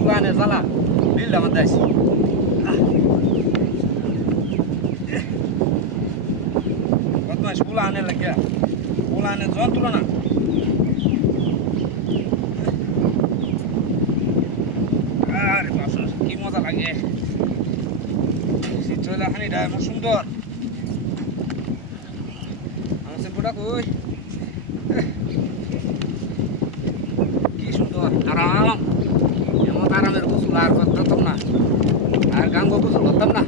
পুরানের জ্বালা বিল আমার দেয় বদমাস পোলা আনে লাগিয়া পোলা আনে যন্ত্রণা আরে বাসর কি মজা লাগে চিত্রলা খানিটা এমন সুন্দর আমার সেপুটা কই কি সুন্দর আরাম এমন আরামের গোসল আর করতাম না আর গাঙ্গ গোসল করতাম না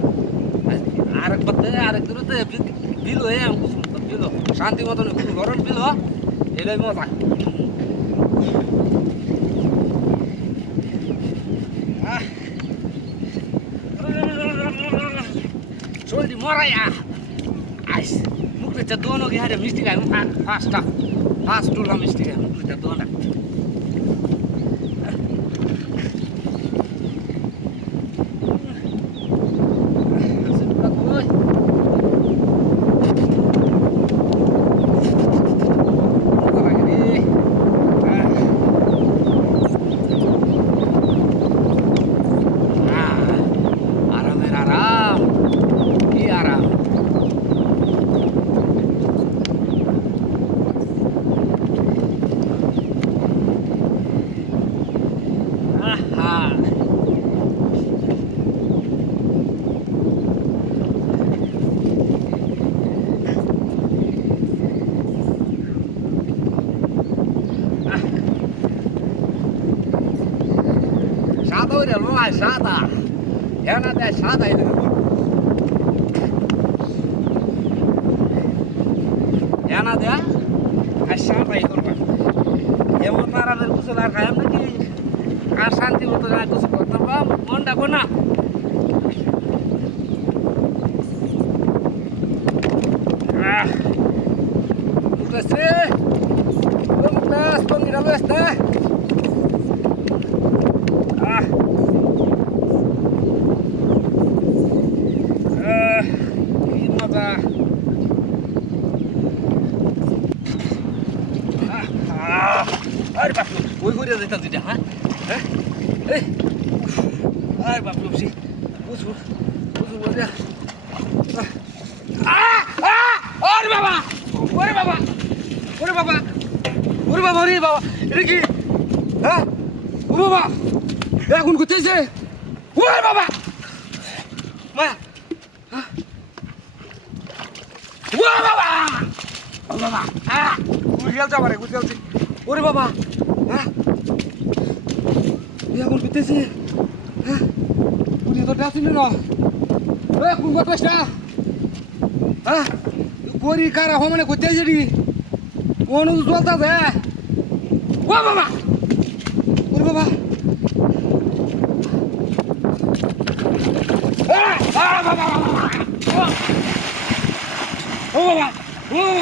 আরেক বাদে আরেক দূরতে বিল হয়ে আমি গোসল করতাম বিল শান্তি মতন গোসল গরম বিল এটাই মজা শরীরটি মরাইয়া আইস মুখটা দোনো কি হারে মিষ্টি খাই ফার্স্ট টুলা মিষ্টি খাই মুখটা দোনা সাদা ওই লয় সাদা এনা দেয় সাদা এটা এনা দেয় আর সাদা এই করবা এমন আরামের গোসল আর খাই নাকি আর শান্তি মতো যায় গোসল করতাম বা মন ডাকো না Muklas রে ও Muklas পঙ্গিরা ব্যস্ত কি মজা আরে বাপু ওই ঘুরে যেতাম যেটা হ্যাঁ হ্যাঁ এই আরে বাপু বুঝু বুঝু বলে ওরে বাবা ওরে বাবা ওরে বাবা ওরে বাবা ওরে বাবা এটা কি হ্যাঁ ও বাবা এখন কোথায় ওরে বাবা মা ওরে বাবা ও বাবা হ্যাঁ গুজেলতে পারে গুজেলতে ওরে বাবা হ্যাঁ এখন কোথায় হ্যাঁ উনি তো ডাকছিল না কোন কথা হ্যাঁ গরি কারা মানে কোথায় যাবি কোন চলতা যায় ও বাবা ওরে বাবা বাবা ও বাবা ও